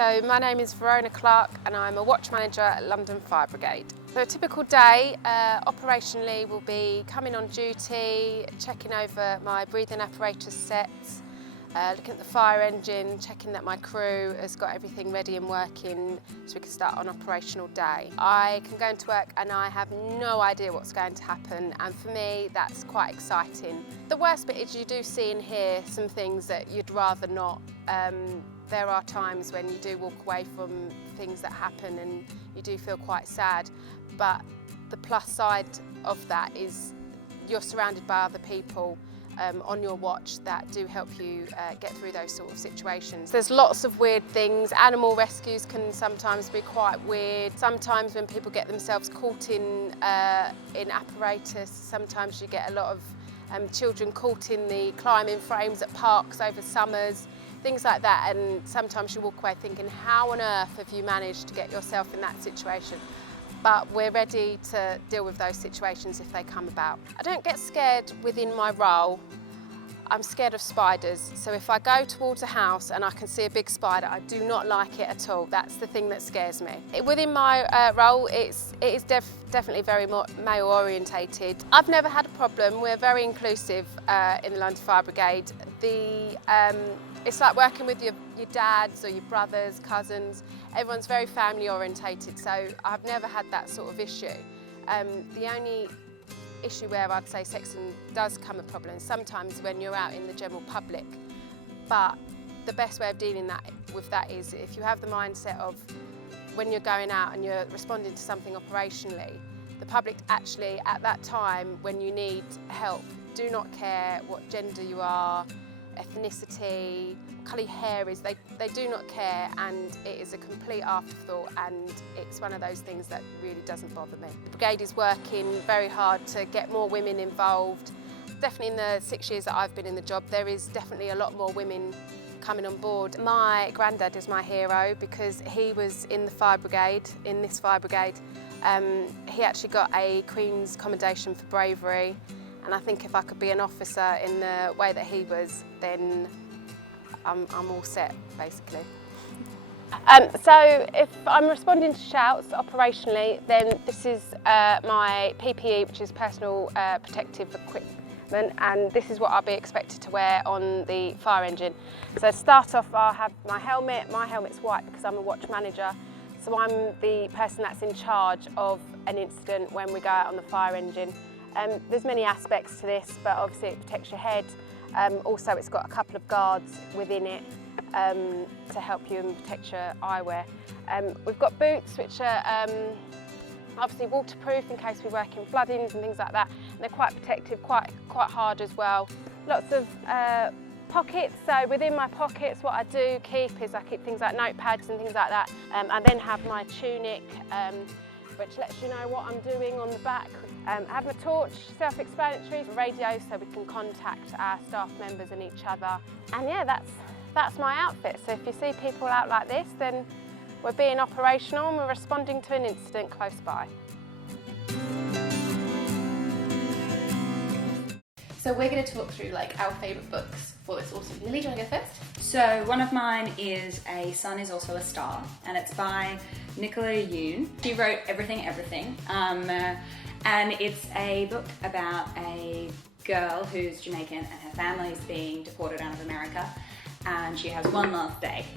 So my name is Verona Clarke and I'm a watch manager at London Fire Brigade. So a typical day operationally will be coming on duty, checking over my breathing apparatus sets, looking at the fire engine, checking that my crew has got everything ready and working so we can start on operational day. I can go into work and I have no idea what's going to happen, and for me that's quite exciting. The worst bit is you do see and hear some things that you'd rather not. There are times when you do walk away from things that happen and you do feel quite sad, but the plus side of that is you're surrounded by other people on your watch that do help you get through those sort of situations. There's lots of weird things. Animal rescues can sometimes be quite weird. Sometimes when people get themselves caught in apparatus, sometimes you get a lot of children caught in the climbing frames at parks over summers, things like that, and sometimes you walk away thinking, how on earth have you managed to get yourself in that situation? But we're ready to deal with those situations if they come about. I don't get scared within my role. I'm scared of spiders. So if I go towards a house and I can see a big spider, I do not like it at all. That's the thing that scares me. Within my role, it is definitely very male orientated. I've never had a problem. We're very inclusive in the London Fire Brigade. It's like working with your dads or your brothers, cousins. Everyone's very family orientated, so I've never had that sort of issue. The only issue where I'd say sexting does come a problem is sometimes when you're out in the general public, but the best way of dealing with that is if you have the mindset of when you're going out and you're responding to something operationally, the public actually at that time when you need help do not care what gender you are, ethnicity, colour your hair is, they do not care, and it is a complete afterthought, and it's one of those things that really doesn't bother me. The brigade is working very hard to get more women involved. Definitely in the 6 years that I've been in the job, there is definitely a lot more women coming on board. My granddad is my hero because he was in the fire brigade, in this fire brigade. He actually got a Queen's Commendation for bravery. And I think if I could be an officer in the way that he was, then I'm all set, basically. So if I'm responding to shouts operationally, then this is my PPE, which is personal protective equipment, and this is what I'll be expected to wear on the fire engine. So to start off, I'll have my helmet. My helmet's white because I'm a watch manager, so I'm the person that's in charge of an incident when we go out on the fire engine. There's many aspects to this, but obviously it protects your head. Also, it's got a couple of guards within it to help you and protect your eyewear. We've got boots which are obviously waterproof in case we work in floodings and things like that. And they're quite protective, quite hard as well. Lots of pockets, so within my pockets what I do keep is I keep things like notepads and things like that. I then have my tunic, which lets you know what I'm doing on the back. I have my torch, self-explanatory, radio so we can contact our staff members and each other. And yeah, that's my outfit. So if you see people out like this, then we're being operational and we're responding to an incident close by. So we're going to talk through our favourite books for this autumn. Lily, do you want to go first? So one of mine is A Sun Is Also a Star, and it's by Nicola Yoon. She wrote Everything, Everything, and it's a book about a girl who's Jamaican and her family's being deported out of America, and she has one last day